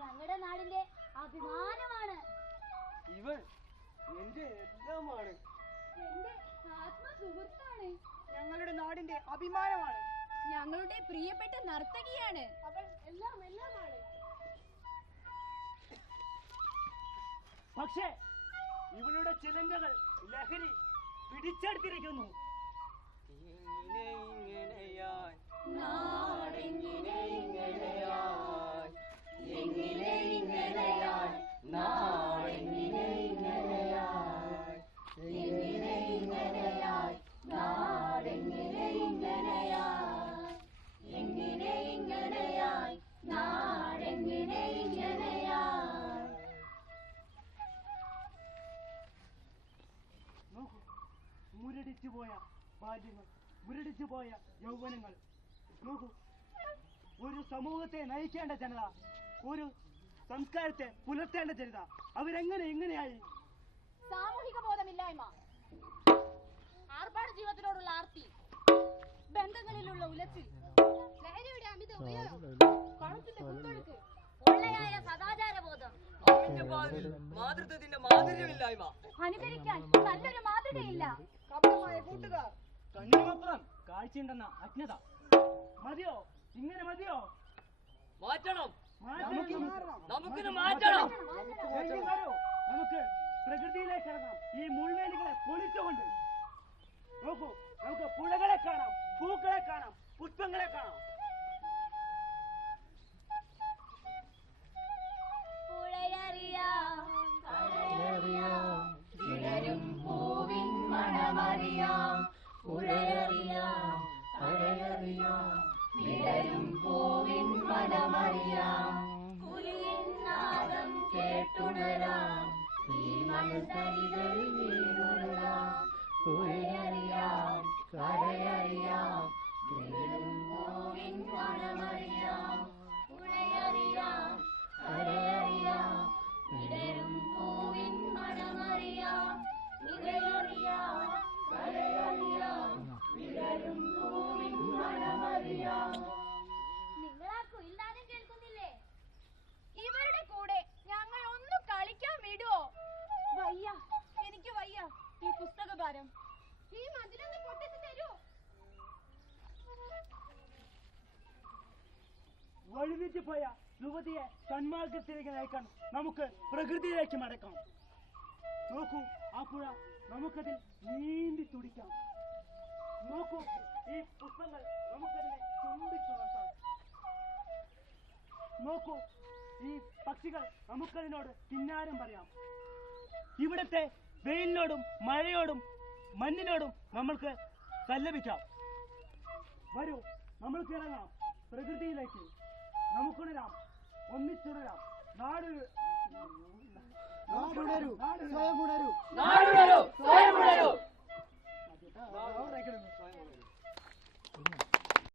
ഞങ്ങളുടെ നാടിന്റെ അഭിമാനമാണ്. ഇവൻ എന്റെ എല്ലാമാണ്, എന്റെ ആത്മസുഹൃത്താണ്. ഞങ്ങളുടെ നാടിന്റെ അഭിമാനമാണ്. ഞങ്ങളുടെ പ്രിയപ്പെട്ട നർത്തകിയാണ്. അവൾ എല്ലാം എല്ലാമാണ്. പക്ഷേ ഇവളുടെ ചിലങ്കകൾ ലഹരി പിടിച്ചെടുത്തിരിക്കുന്നു. മുരടിച്ചു പോയ ബാല്യങ്ങൾ, മുരടിച്ചു പോയ യൗവനങ്ങൾ. നോക്കൂ, ഒരു സമൂഹത്തെ നയിക്കേണ്ട ജനത, ഒരു സംസ്കാരത്തെ പുലർത്തേണ്ട ജനത എങ്ങനെയായി? സാമൂഹിക ബോധമില്ലായ്മ, ആർഭാട ജീവിതത്തിനോടുള്ള ആർത്തി, ബന്ധങ്ങളിലുള്ള ഉലച്ചിൽ, ലഹരിയുടെ അമിത ഉപയോഗം, പണത്തിന്റെ കുത്തൊഴുക്ക്, പൊള്ളയായ സദാചാരബോധം, മാതൃത്വത്തിന്റെ മാധുര്യമില്ലായ്മ, അനുകരിക്കാൻ നല്ലൊരു മാതൃകയില്ല, കപടമായ കൂട്ടുകാർ, കണ്ണിനപ്പുറം കാഴ്ചയുണ്ടെന്ന അജ്ഞത. മതിയോ? ഇങ്ങനെ മതിയോ? മാറ്റണം, നമുക്കിത് മാറ്റണം. നമുക്ക് പ്രകൃതിയിലേക്ക് ഇറങ്ങാം. ഈ മുൾവേലികളെ പൊളിച്ചുകൊണ്ട് നോക്കൂ, നമുക്ക് പുഴകളെ കാണാം, പൂക്കളെ കാണാം, പുഷ്പങ്ങളെ കാണാം. കേട്ടുണരാം ഈ മൺതരികളിൽ വീണുണരാം, പുഴയറിയാം കരയറിയാം വിടരും പൂവിൻ മണമറിയാം, പുഴയറിയാം കരയറിയാം വിടരും പൂവിൻ മണമറിയാം, പുഴയറിയാം കരയറിയാം വിടരും പൂവിൻ മണമറിയാം. നിങ്ങളാ കുയിൽനാദം കേൾക്കുന്നില്ലേ? ഇവരുടെ കൂടെ ഞങ്ങൾ ഒന്ന് കളിക്കാൻ വിടുവോ? വയ്യ, എനിക്ക് വയ്യ ഈ പുസ്തകഭാരം. ഈ മതിലൊന്ന് പൊട്ടിച്ചു തരൂ. വഴുതിച്ചു പോയ യുവതിയെ സന്മാർഗത്തിലേക്ക് നയിക്കാൻ നമുക്ക് പ്രകൃതിയിലേക്ക് മടക്കാം. നോക്കൂ, ആ പുഴ നമുക്കതിൽ നീന്തി തുടിക്കാം. നോക്കൂ, ഈ പുഷ്പങ്ങൾ നമുക്കതിനെ ചുംബിച്ചുണർത്താം. നോക്കൂ, ഈ പക്ഷികൾ നമുക്കതിനോട് കിന്നാരം പറയാം. ഇവിടുത്തെ വെയിലിനോടും മഴയോടും മഞ്ഞിനോടും നമ്മൾക്ക് സല്ലപിക്കാം. വരൂ, നമ്മൾക്ക് ഇറങ്ങാം പ്രകൃതിയിലേക്ക്. നമുക്കുണരാം, ഒന്നിച്ചുണരാം. നാടുണരൂ, സ്വയം ഉണരൂ.